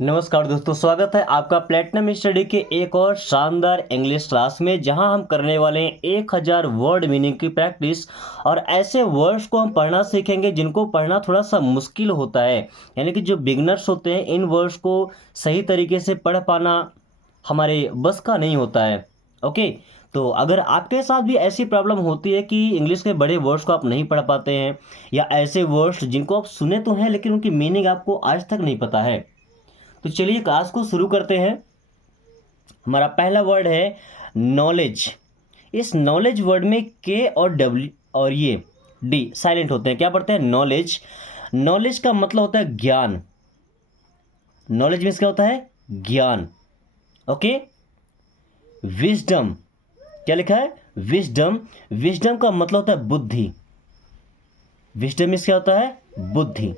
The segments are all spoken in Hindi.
नमस्कार दोस्तों, स्वागत है आपका प्लेटिनम स्टडी के एक और शानदार इंग्लिश क्लास में, जहां हम करने वाले हैं 1000 वर्ड मीनिंग की प्रैक्टिस। और ऐसे वर्ड्स को हम पढ़ना सीखेंगे जिनको पढ़ना थोड़ा सा मुश्किल होता है, यानी कि जो बिगनर्स होते हैं इन वर्ड्स को सही तरीके से पढ़ पाना हमारे बस का नहीं होता है। ओके, तो अगर आपके साथ भी ऐसी प्रॉब्लम होती है कि इंग्लिश के बड़े वर्ड्स को आप नहीं पढ़ पाते हैं, या ऐसे वर्ड्स जिनको आप सुने तो हैं लेकिन उनकी मीनिंग आपको आज तक नहीं पता है, तो चलिए क्लास को शुरू करते हैं। हमारा पहला वर्ड है नॉलेज। इस नॉलेज वर्ड में के और डब्ल्यू और ये डी साइलेंट होते हैं। क्या पढ़ते हैं? नॉलेज। नॉलेज का मतलब होता है ज्ञान। नॉलेज मीन्स क्या होता है? ज्ञान। ओके। विजडम। क्या लिखा है? विजडम। विजडम का मतलब होता है बुद्धि। विजडम मीन्स क्या होता है? बुद्धि।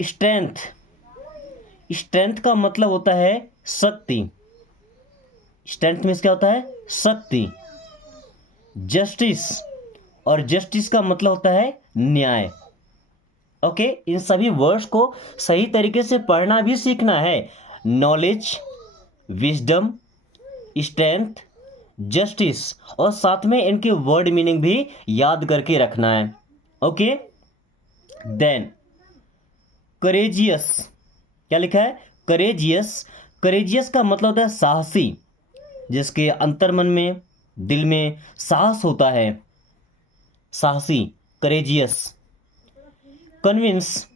स्ट्रेंथ। स्ट्रेंथ का मतलब होता है शक्ति। स्ट्रेंथ मीन्स क्या होता है? शक्ति। जस्टिस। और जस्टिस का मतलब होता है न्याय। ओके, इन सभी वर्ड्स को सही तरीके से पढ़ना भी सीखना है। नॉलेज, विजडम, स्ट्रेंथ, जस्टिस, और साथ में इनके वर्ड मीनिंग भी याद करके रखना है। ओके। Then courageous. क्या लिखा है? करेजियस। करेजियस का मतलब होता है साहसी, जिसके अंतर्मन में, दिल में साहस होता है। साहसी, करेजियस। कन्विंस।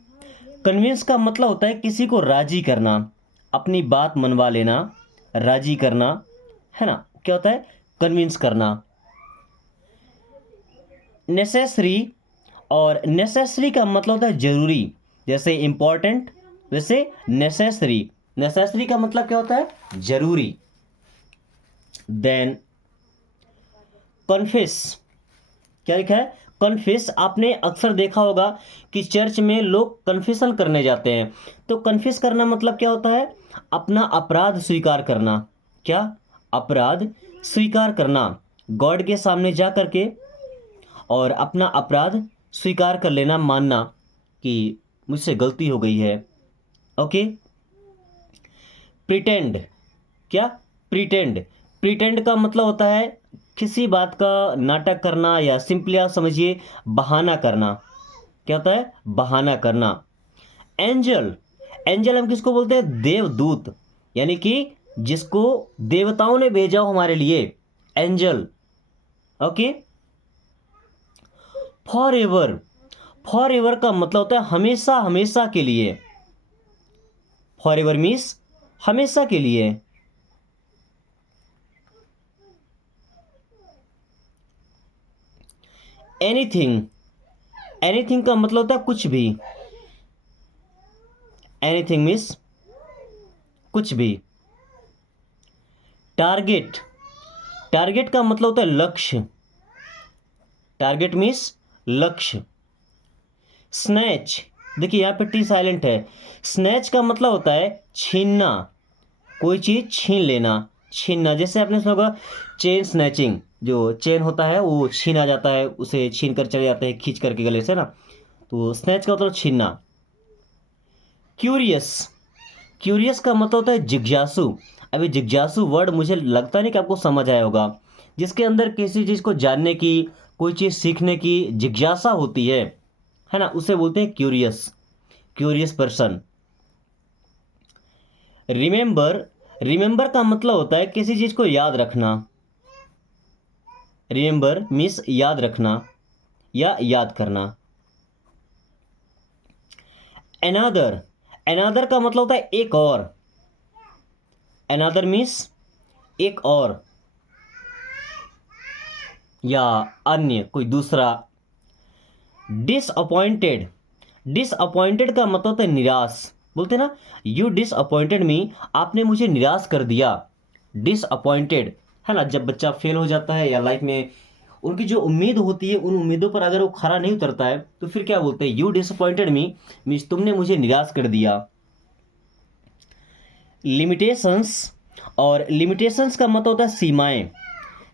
कन्विंस का मतलब होता है किसी को राजी करना, अपनी बात मनवा लेना, राजी करना, है ना? क्या होता है? कन्विंस करना। नेसेसरी। और नेसेसरी का मतलब होता है जरूरी, जैसे इंपॉर्टेंट वैसे नेसेसरी। नेसेसरी का मतलब क्या होता है? जरूरी। Then confess. क्या लिखा है? कन्फेस। आपने अक्सर देखा होगा कि चर्च में लोग कन्फेशन करने जाते हैं। तो कन्फेस करना मतलब क्या होता है? अपना अपराध स्वीकार करना। क्या? अपराध स्वीकार करना। गॉड के सामने जा करके और अपना अपराध स्वीकार कर लेना, मानना कि मुझसे गलती हो गई है। ओके। प्रिटेंड। क्या? प्रिटेंड। प्रिटेंड का मतलब होता है किसी बात का नाटक करना, या सिंपली आप समझिए बहाना करना। क्या होता है? बहाना करना। एंजल। एंजल हम किसको बोलते हैं? देवदूत, यानी कि जिसको देवताओं ने भेजा हो हमारे लिए, angel. Okay. For ever. For ever का मतलब होता है हमेशा, हमेशा के लिए। फॉर एवर मीन्स हमेशा के लिए। एनीथिंग। एनीथिंग का मतलब होता है कुछ भी। एनीथिंग मीन्स कुछ भी। टारगेट। टारगेट का मतलब होता है लक्ष्य। टारगेट मीन्स लक्ष्य। स्नैच। देखिए यहाँ पे टी साइलेंट है। स्नैच का मतलब होता है छीनना, कोई चीज छीन लेना, छीनना। जैसे आपने सुना होगा चेन स्नैचिंग, जो चेन होता है वो छीना जाता है, उसे छीन कर चले जाते हैं खींच करके गले से ना। तो स्नैच का मतलब छीनना। क्यूरियस। क्यूरियस का मतलब होता है जिज्ञासु। अभी जिज्ञासु वर्ड मुझे लगता नहीं कि आपको समझ आया होगा। जिसके अंदर किसी चीज़ को जानने की, कोई चीज़ सीखने की जिज्ञासा होती है ना, उसे बोलते हैं curious. Curious person. Remember. Remember का मतलब होता है किसी चीज़ को याद रखना। रिमेंबर मीन्स याद रखना या याद करना। एनादर। एनादर का मतलब होता है एक और। एनादर मीन्स एक और या अन्य, कोई दूसरा। डिसअपॉइंटेड। डिसअपॉइंटेड का मतलब होता है निराश। बोलते हैं ना, यू डिसअपॉइंटेड मी, आपने मुझे निराश कर दिया। डिसअपॉइंटेड, है ना, जब बच्चा फेल हो जाता है या लाइफ में उनकी जो उम्मीद होती है उन उम्मीदों पर अगर वो खरा नहीं उतरता है, तो फिर क्या बोलते हैं? यू डिसअपॉइंटेड मी मीन्स तुमने मुझे निराश कर दिया। लिमिटेशंस। और लिमिटेशंस का मतलब होता है सीमाएं।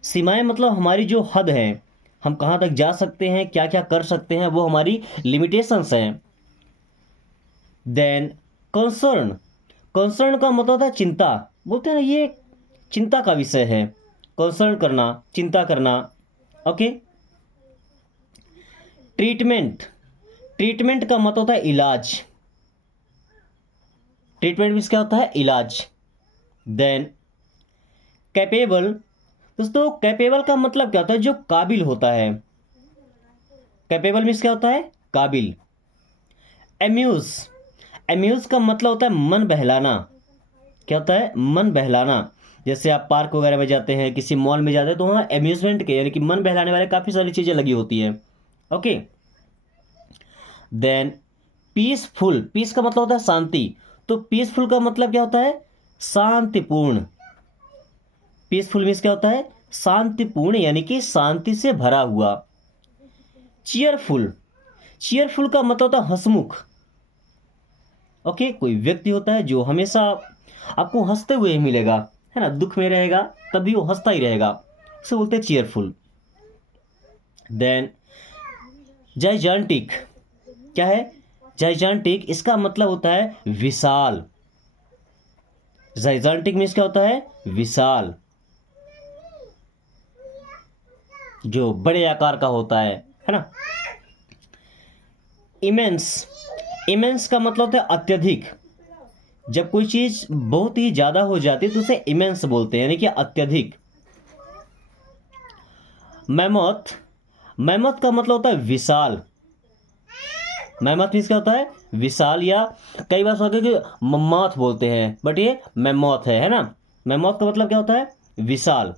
सीमाएं मतलब हमारी जो हद है, हम कहाँ तक जा सकते हैं, क्या क्या कर सकते हैं, वो हमारी लिमिटेशंस हैं। देन कंसर्न, कंसर्न का मतलब होता है चिंता, बोलते हैं ना ये चिंता का विषय है, कंसर्न करना, चिंता करना। ओके। ट्रीटमेंट, ट्रीटमेंट का मतलब होता है इलाज, ट्रीटमेंट मीन्स क्या होता है, इलाज। देन कैपेबल, दोस्तों कैपेबल का मतलब क्या होता है, जो काबिल होता है, कैपेबल मीन्स क्या होता है, काबिल। एम्यूज, एम्यूज का मतलब होता है मन बहलाना, क्या होता है, मन बहलाना। जैसे आप पार्क वगैरह में जाते हैं, किसी मॉल में जाते हैं, तो वहाँ एम्यूजमेंट के यानी कि मन बहलाने वाले काफ़ी सारी चीज़ें लगी होती हैं। ओके। देन पीसफुल, पीस का मतलब होता है शांति, तो पीसफुल का मतलब क्या होता है, शांतिपूर्ण। पीसफुल मीन्स क्या होता है, शांतिपूर्ण यानी कि शांति से भरा हुआ। चीयरफुल, चीयरफुल का मतलब होता है हंसमुख। ओके, कोई व्यक्ति होता है जो हमेशा आपको हंसते हुए ही मिलेगा, है ना, दुख में रहेगा तब भी वो हंसता ही रहेगा, उसे बोलते हैं चीयरफुल। देन जाइजांटिक, क्या है, जाइजांटिक, इसका मतलब होता है विशाल। जाइजांटिक मीन्स क्या होता है, विशाल, जो बड़े आकार का होता है ना। इमेंस, इमेंस का मतलब होता है अत्यधिक, जब कोई चीज बहुत ही ज्यादा हो जाती है तो उसे इमेंस बोलते हैं, यानी कि अत्यधिक। मैमोथ, मैमोथ का मतलब होता है विशाल, मैमोथ मीन्स क्या होता है, विशाल, या कई बार सोचते हैं कि मम्मथ बोलते हैं बट ये मैमोथ है ना। मैमोथ का मतलब क्या होता है, विशाल,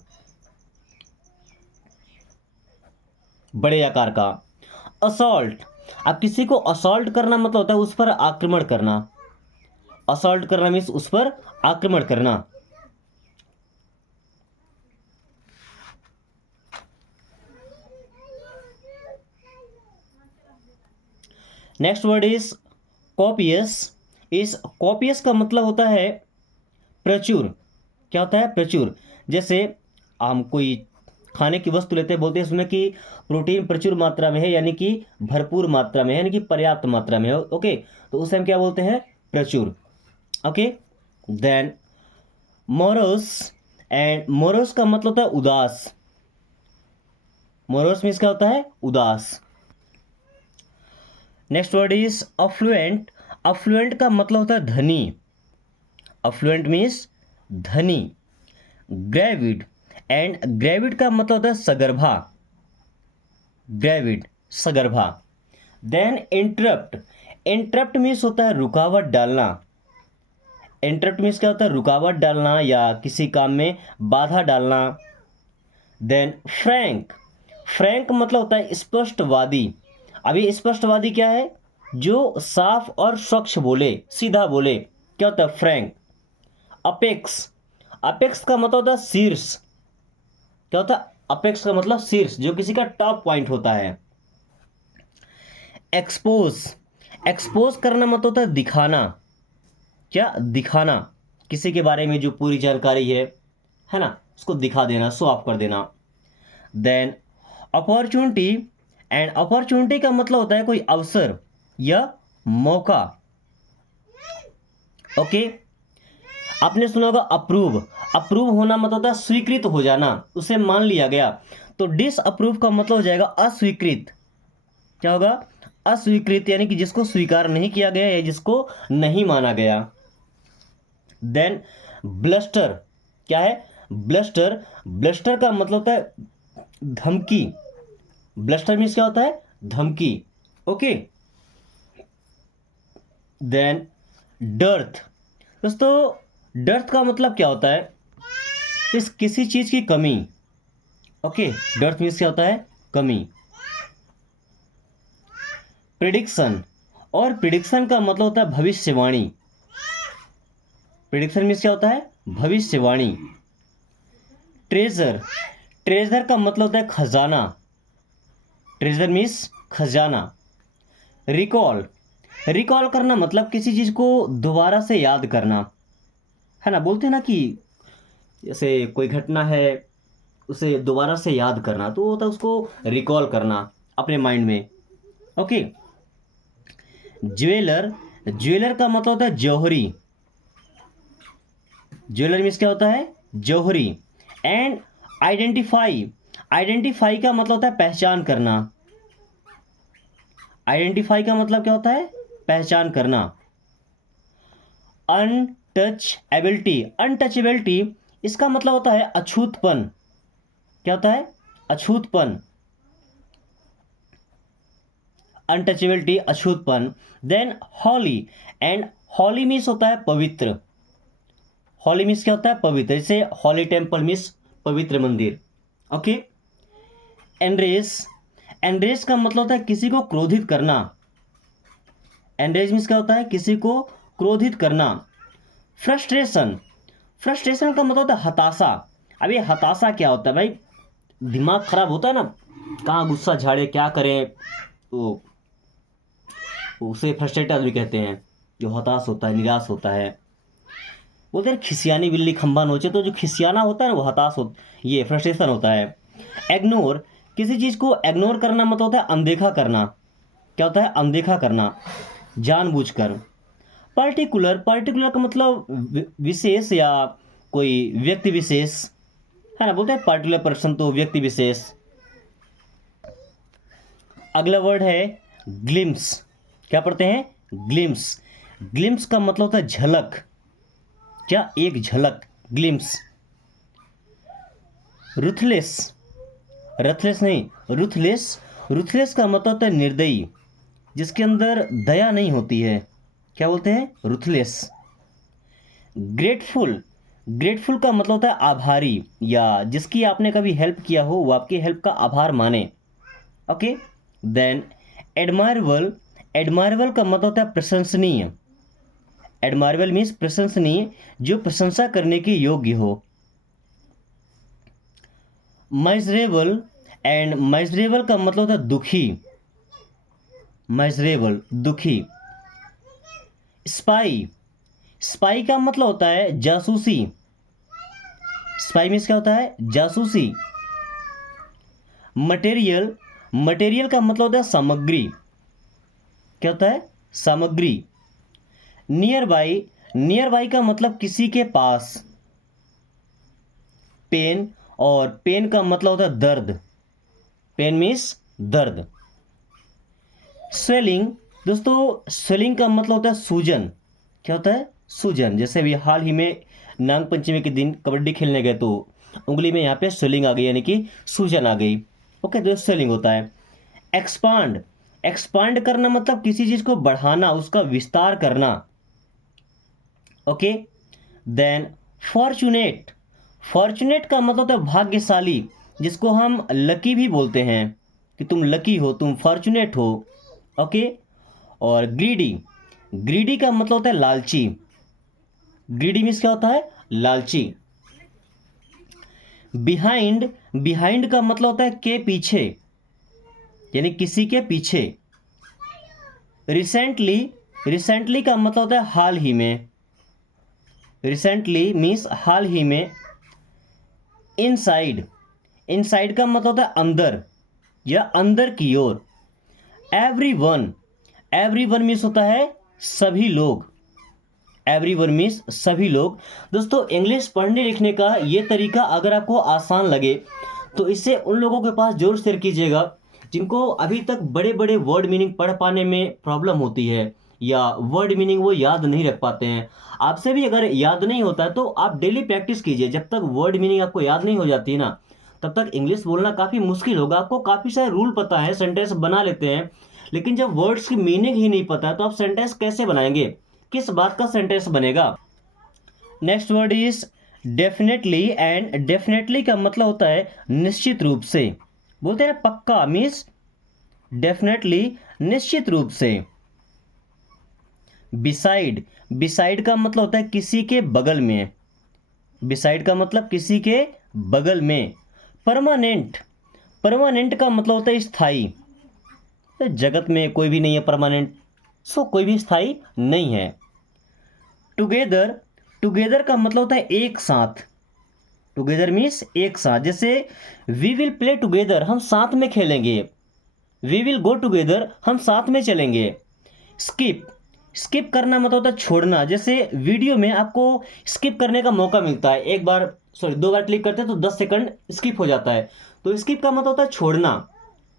बड़े आकार का। असॉल्ट, अब किसी को असॉल्ट करना मतलब होता है उस पर आक्रमण करना, असॉल्ट करना मीन्स उस पर आक्रमण करना। नेक्स्ट वर्ड इज कॉपियस, इस कॉपियस का मतलब होता है प्रचुर, क्या होता है, प्रचुर। जैसे हम कोई खाने की वस्तु लेते हैं, बोलते हैं उसमें कि प्रोटीन प्रचुर मात्रा में है, यानी कि भरपूर मात्रा में है, यानी कि पर्याप्त मात्रा में है। ओके, तो उसे हम क्या बोलते हैं, प्रचुर। Okay. Then morose, and morose का मतलब होता है उदास, मोरोस मीन्स क्या होता है, उदास। Next word is affluent, affluent का मतलब होता है धनी, अफ्लुएंट मीन्स धनी। ग्रेविड, एंड ग्रेविड का मतलब होता है सगर्भा, ग्रेविड, सगर्भा। देन इंटरप्ट, इंटरप्ट मीन्स होता है रुकावट डालना, इंटरप्ट मीन्स क्या होता है, रुकावट डालना या किसी काम में बाधा डालना। देन फ्रैंक, फ्रैंक मतलब होता है स्पष्टवादी। अभी स्पष्टवादी क्या है, जो साफ और स्वच्छ बोले, सीधा बोले, क्या होता है, फ्रैंक। अपेक्स, अपेक्स का मतलब होता है शीर्ष, क्या होता है, अपेक्स का मतलब शीर्ष, जो किसी का टॉप पॉइंट होता है। एक्सपोज, एक्सपोज करना मतलब होता है दिखाना, क्या, दिखाना, किसी के बारे में जो पूरी जानकारी है ना, उसको दिखा देना, शो ऑफ कर देना। देन अपॉर्चुनिटी, एंड अपॉर्चुनिटी का मतलब होता है कोई अवसर या मौका। ओके। आपने सुना होगा अप्रूव, अप्रूव होना मतलब होता है स्वीकृत हो जाना, उसे मान लिया गया। तो डिस अप्रूव का मतलब हो जाएगा अस्वीकृत, क्या होगा, अस्वीकृत, यानी कि जिसको स्वीकार नहीं किया गया या जिसको नहीं माना गया। देन ब्लस्टर, क्या है, ब्लस्टर, ब्लस्टर का मतलब होता है धमकी, ब्लस्टर मीन्स क्या होता है, धमकी। ओके। देन डर्थ, दोस्तों डर्थ का मतलब क्या होता है, इस किसी चीज की कमी। ओके, डर्थ मीन्स क्या होता है, कमी। प्रिडिक्शन, और प्रिडिक्शन का मतलब होता है भविष्यवाणी, प्रिडिक्शन मीन्स क्या होता है, भविष्यवाणी। ट्रेजर, ट्रेजर का मतलब होता है खजाना, ट्रेजर मीन्स खजाना। रिकॉल, रिकॉल करना मतलब किसी चीज को दोबारा से याद करना, है ना, बोलते हैं ना कि जैसे कोई घटना है उसे दोबारा से याद करना, तो वो होता है उसको रिकॉल करना अपने माइंड में। ओके। ज्वेलर, ज्वेलर का मतलब होता है जौहरी, ज्वेलर मीन्स क्या होता है, जौहरी। एंड आइडेंटिफाई, आइडेंटिफाई का मतलब होता है पहचान करना, आइडेंटिफाई का मतलब क्या होता है, पहचान करना। अनटचएबिलिटी, अनटचेबिलिटी इसका मतलब होता है अछूतपन, क्या होता है, अछूतपन, अनटचेबिलिटी अछूतपन। Then holy, and holy means होता है पवित्र, हॉली मीन्स क्या होता है, पवित्र, जैसे हॉली टेम्पल मीन्स पवित्र मंदिर। ओके। एनरेज, एनरेज का मतलब होता है किसी को क्रोधित करना, एनरेज मीन्स क्या होता है, किसी को क्रोधित करना। फ्रस्ट्रेशन, फ्रस्ट्रेशन का मतलब होता है हताशा। अब ये हताशा क्या होता है भाई, दिमाग खराब होता है ना, कहाँ गुस्सा झाड़े क्या करें, तो उसे फ्रस्ट्रेटेड आदमी कहते हैं, जो हताश होता है, निराश होता है। बोलते हैं खिसियानी बिल्ली खंभा नोचे, तो जो खिसियाना होता है ना वो हताश हो, ये फ्रस्ट्रेशन होता है। एग्नोर, किसी चीज़ को एग्नोर करना मतलब होता है अनदेखा करना, क्या होता है, अनदेखा करना जानबूझकर। पर्टिकुलर, पर्टिकुलर का मतलब विशेष या कोई व्यक्ति विशेष, है ना, बोलते हैं पर्टिकुलर पर्सन तो व्यक्ति विशेष। अगला वर्ड है ग्लिम्स, क्या पढ़ते हैं, ग्लिम्स। ग्लिम्स का मतलब होता है झलक, क्या, एक झलक, ग्लिम्स। रुथलेस, रथलेस नहीं रुथलेस, रुथलेस का मतलब होता है निर्दयी, जिसके अंदर दया नहीं होती है, क्या बोलते हैं, रुथलेस। ग्रेटफुल, ग्रेटफुल का मतलब होता है आभारी, या जिसकी आपने कभी हेल्प किया हो वो आपकी हेल्प का आभार माने। ओके। देन एडमायरेबल, एडमायरेबल का मतलब होता है प्रशंसनीय, एडमायरेबल मीन्स प्रशंसनीय, जो प्रशंसा करने के योग्य हो। माइजरेबल, एंड माइजरेबल का मतलब होता है दुखी, माइजरेबल दुखी। स्पाई, स्पाई का मतलब होता है जासूसी, स्पाई मीन्स क्या होता है, जासूसी। मटेरियल, मटेरियल का मतलब होता है सामग्री, क्या होता है, सामग्री। नियर बाई, नियर बाई का मतलब किसी के पास। पेन, और पेन का मतलब होता है दर्द, पेन मीन्स दर्द। स्वेलिंग, दोस्तों स्वेलिंग का मतलब होता है सूजन, क्या होता है, सूजन। जैसे अभी हाल ही में नाग पंचमी के दिन कबड्डी खेलने गए तो उंगली में यहाँ पे स्वेलिंग आ गई, यानी कि सूजन आ गई। ओके, तो स्वेलिंग होता है। एक्सपांड, एक्सपांड करना मतलब किसी चीज को बढ़ाना, उसका विस्तार करना। ओके। देन फॉर्चुनेट, फॉर्चुनेट का मतलब होता है भाग्यशाली, जिसको हम लकी भी बोलते हैं, कि तुम लकी हो, तुम फॉर्चुनेट हो। ओके। और ग्रीडी, ग्रीडी का मतलब होता है लालची, ग्रीडी मीन्स क्या होता है, लालची। बिहाइंड, बिहाइंड का मतलब होता है के पीछे, यानी किसी के पीछे। रिसेंटली, रिसेंटली का मतलब होता है हाल ही में, रिसेंटली मीन्स हाल ही में। इनसाइड, इनसाइड का मतलब होता है अंदर या अंदर की ओर। एवरीवन, एवरीवन मीन्स होता है सभी लोग, एवरीवन मीन्स सभी लोग। दोस्तों इंग्लिश पढ़ने लिखने का ये तरीका अगर आपको आसान लगे तो इससे उन लोगों के पास जरूर शेयर कीजिएगा जिनको अभी तक बड़े बड़े वर्ड मीनिंग पढ़ पाने में प्रॉब्लम होती है, या वर्ड मीनिंग वो याद नहीं रख पाते हैं। आपसे भी अगर याद नहीं होता है तो आप डेली प्रैक्टिस कीजिए, जब तक वर्ड मीनिंग आपको याद नहीं हो जाती है ना तब तक इंग्लिश बोलना काफ़ी मुश्किल होगा। आपको काफ़ी सारे रूल पता है, सेंटेंस बना लेते हैं, लेकिन जब वर्ड्स की मीनिंग ही नहीं पता है तो आप सेंटेंस कैसे बनाएंगे, किस बात का सेंटेंस बनेगा। Next word is definitely, and definitely का मतलब होता है निश्चित रूप से, बोलते हैं ना पक्का, मीन्स डेफिनेटली निश्चित रूप से। बिसाइड, बिसाइड का मतलब होता है किसी के बगल में, बिसाइड का मतलब किसी के बगल में। परमानेंट, परमानेंट का मतलब होता है स्थायी, तो जगत में कोई भी नहीं है परमानेंट, सो कोई भी स्थायी नहीं है। टुगेदर, टुगेदर का मतलब होता है एक साथ, टुगेदर मीन्स एक साथ। जैसे वी विल प्ले टुगेदर, हम साथ में खेलेंगे। वी विल गो टुगेदर, हम साथ में चलेंगे। स्किप, स्किप करना मतलब होता है छोड़ना। जैसे वीडियो में आपको स्किप करने का मौका मिलता है, एक बार सॉरी 2 बार क्लिक करते हैं तो 10 सेकंड स्किप हो जाता है, तो स्किप का मतलब होता है छोड़ना।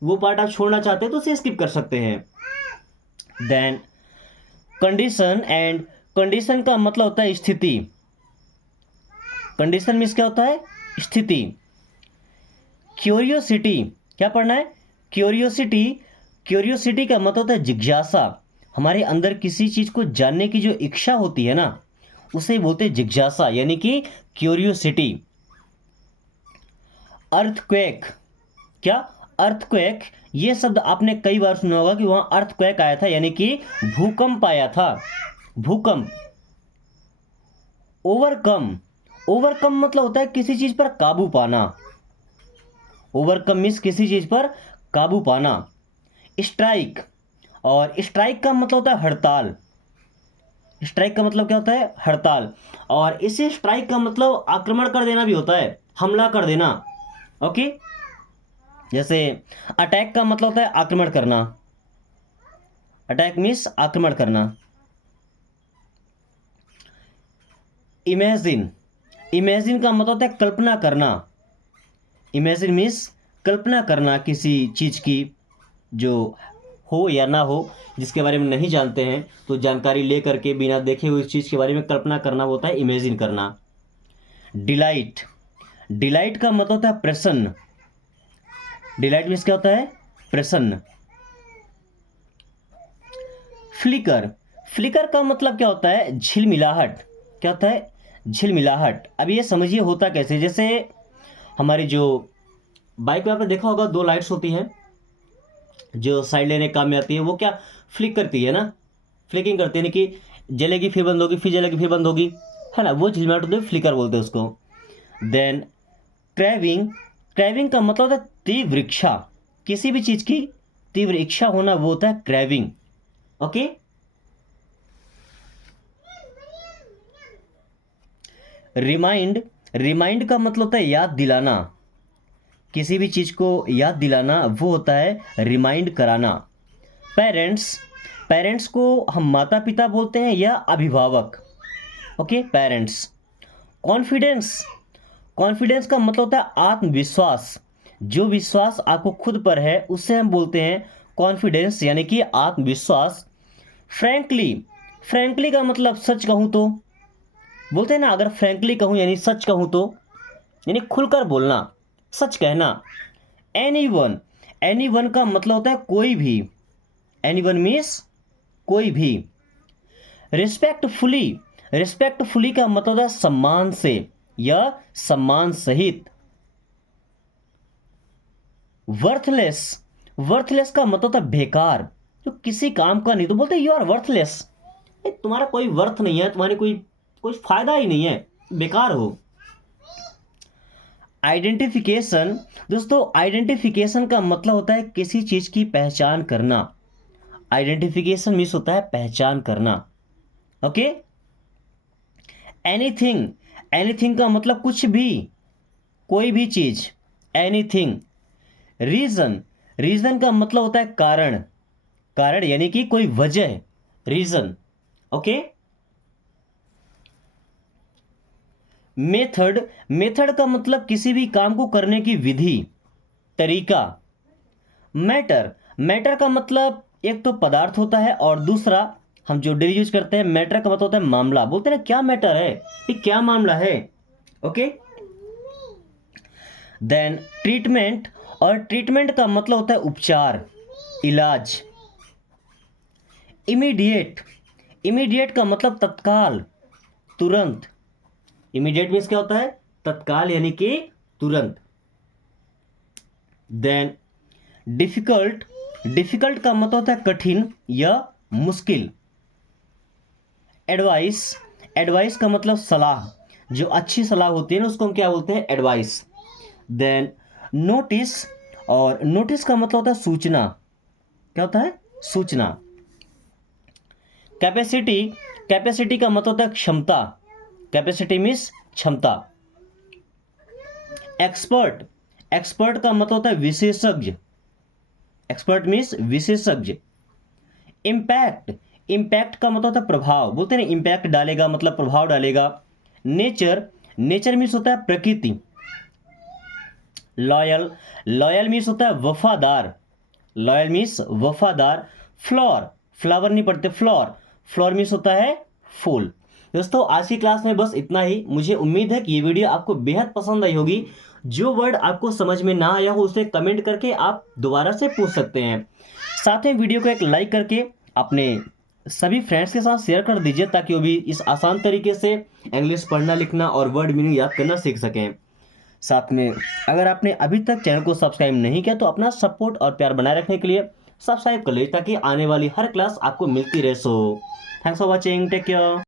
वो पार्ट आप छोड़ना चाहते हैं तो उसे स्किप कर सकते हैं। देन कंडीशन, एंड कंडीशन का मतलब होता है स्थिति। कंडीशन मीन्स क्या होता है? स्थिति। क्यूरियोसिटी, क्या पढ़ना है? क्यूरियोसिटी। क्यूरियोसिटी का मतलब होता है जिज्ञासा। हमारे अंदर किसी चीज को जानने की जो इच्छा होती है ना, उसे बोलते हैं जिज्ञासा, यानी कि क्यूरियोसिटी। अर्थक्वेक, क्या? अर्थक्वेक, ये शब्द आपने कई बार सुना होगा कि वहां अर्थक्वेक आया था, यानी कि भूकंप आया था, भूकंप। ओवरकम, ओवरकम मतलब होता है किसी चीज पर काबू पाना। ओवरकम मीन्स किसी चीज पर काबू पाना। स्ट्राइक, और स्ट्राइक का मतलब होता है हड़ताल। स्ट्राइक का मतलब क्या होता है? हड़ताल। और इसे स्ट्राइक का मतलब आक्रमण कर देना भी होता है, हमला कर देना। ओके, जैसे अटैक का मतलब होता है आक्रमण करना। अटैक मीन्स आक्रमण करना। इमेजिन, इमेजिन का मतलब होता है कल्पना करना। इमेजिन मीन्स कल्पना करना किसी चीज की, जो हो या ना हो, जिसके बारे में नहीं जानते हैं, तो जानकारी ले करके बिना देखे हुए उस चीज के बारे में कल्पना करना होता है इमेजिन करना। डिलाइट, डिलाइट का मतलब होता है प्रसन्न। डिलाइट मीन्स क्या होता है? प्रसन्न। फ्लिकर, फ्लिकर का मतलब क्या होता है? झिलमिलाहट। क्या होता है? झिलमिलाहट। अब ये समझिए होता कैसे, जैसे हमारी जो बाइक में आपने देखा होगा 2 लाइट्स होती हैं जो साइड लेने के काम में आती है, वो क्या फ्लिक करती है ना, फ्लिकिंग करती है, यानी कि जलेगी फिर बंद होगी, फिर जलेगी फिर बंद होगी, है ना, वो झिलमिलाहट होती है, फ्लिकर बोलते हैं उसको। देन क्रेविंग, क्रेविंग का मतलब होता है तीव्र इच्छा। किसी भी चीज की तीव्र इच्छा होना, वो होता है क्रेविंग। ओके। रिमाइंड, रिमाइंड का मतलब होता है याद दिलाना। किसी भी चीज को याद दिलाना वो होता है रिमाइंड कराना। पेरेंट्स, पेरेंट्स को हम माता पिता बोलते हैं या अभिभावक। Okay, parents. कॉन्फिडेंस, कॉन्फिडेंस का मतलब होता है आत्मविश्वास। जो विश्वास आपको खुद पर है उससे हम बोलते हैं कॉन्फिडेंस, यानी कि आत्मविश्वास। फ्रैंकली, फ्रैंकली का मतलब सच कहूं तो, बोलते हैं ना, अगर फ्रैंकली कहूं यानी सच कहूं तो, यानी खुलकर बोलना, सच कहना। एनी वन, एनी वन का मतलब होता है कोई भी। एनी वन मीन्स कोई भी। रिस्पेक्टफुली, रिस्पेक्टफुली का मतलब होता है सम्मान से या सम्मान सहित। वर्थलेस, वर्थलेस का मतलब होता है बेकार, जो किसी काम का नहीं, तो बोलते हैं यू आर वर्थलेस, तुम्हारा कोई वर्थ नहीं है, तुम्हारी कोई कोई फायदा ही नहीं है, बेकार हो। आइडेंटिफिकेशन, दोस्तों आइडेंटिफिकेशन का मतलब होता है किसी चीज की पहचान करना। आइडेंटिफिकेशन मीन्स होता है पहचान करना। ओके। एनीथिंग, एनीथिंग का मतलब कुछ भी, कोई भी चीज, एनीथिंग। रीजन, रीजन का मतलब होता है कारण, कारण यानी कि कोई वजह, रीजन। ओके। मेथड, मेथड का मतलब किसी भी काम को करने की विधि, तरीका। मैटर, मैटर का मतलब एक तो पदार्थ होता है और दूसरा हम जो डेली यूज करते हैं, मैटर का मतलब होता है मामला। बोलते हैं ना क्या मैटर है, ये क्या मामला है। ओके। देन ट्रीटमेंट, और ट्रीटमेंट का मतलब होता है उपचार, इलाज। इमीडिएट, इमीडिएट का मतलब तत्काल, तुरंत। इमीडिएट मीन्स क्या होता है? तत्काल यानी कि तुरंत। देन डिफिकल्ट, डिफिकल्ट का मतलब होता है कठिन या मुश्किल। एडवाइस, एडवाइस का मतलब सलाह, जो अच्छी सलाह होती है ना उसको हम क्या बोलते हैं? एडवाइस। देन नोटिस, और नोटिस का मतलब होता है सूचना। क्या होता है? सूचना। कैपेसिटी, कैपेसिटी का मतलब होता है क्षमता। कैपेसिटी मीन्स क्षमता। एक्सपर्ट, एक्सपर्ट का मतलब होता है विशेषज्ञ। एक्सपर्ट मीन्स विशेषज्ञ। इम्पैक्ट, इम्पैक्ट का मतलब होता है प्रभाव, बोलते हैं ना इम्पैक्ट डालेगा मतलब प्रभाव डालेगा। नेचर, नेचर मीन्स होता है प्रकृति। लॉयल, लॉयल मीन्स होता है वफादार, लॉयल मीन्स वफादार। फ्लोर, फ्लावर नहीं पढ़ते, फ्लोर, फ्लोर मीन्स होता है फूल। दोस्तों आज की क्लास में बस इतना ही। मुझे उम्मीद है कि ये वीडियो आपको बेहद पसंद आई होगी। जो वर्ड आपको समझ में ना आया हो उसे कमेंट करके आप दोबारा से पूछ सकते हैं। साथ में वीडियो को एक लाइक करके अपने सभी फ्रेंड्स के साथ शेयर कर दीजिए ताकि वो भी इस आसान तरीके से इंग्लिश पढ़ना लिखना और वर्ड मीनिंग याद करना सीख सकें। साथ में अगर आपने अभी तक चैनल को सब्सक्राइब नहीं किया तो अपना सपोर्ट और प्यार बनाए रखने के लिए सब्सक्राइब कर लीजिए ताकि आने वाली हर क्लास आपको मिलती रहे। So thanks for watching, take care.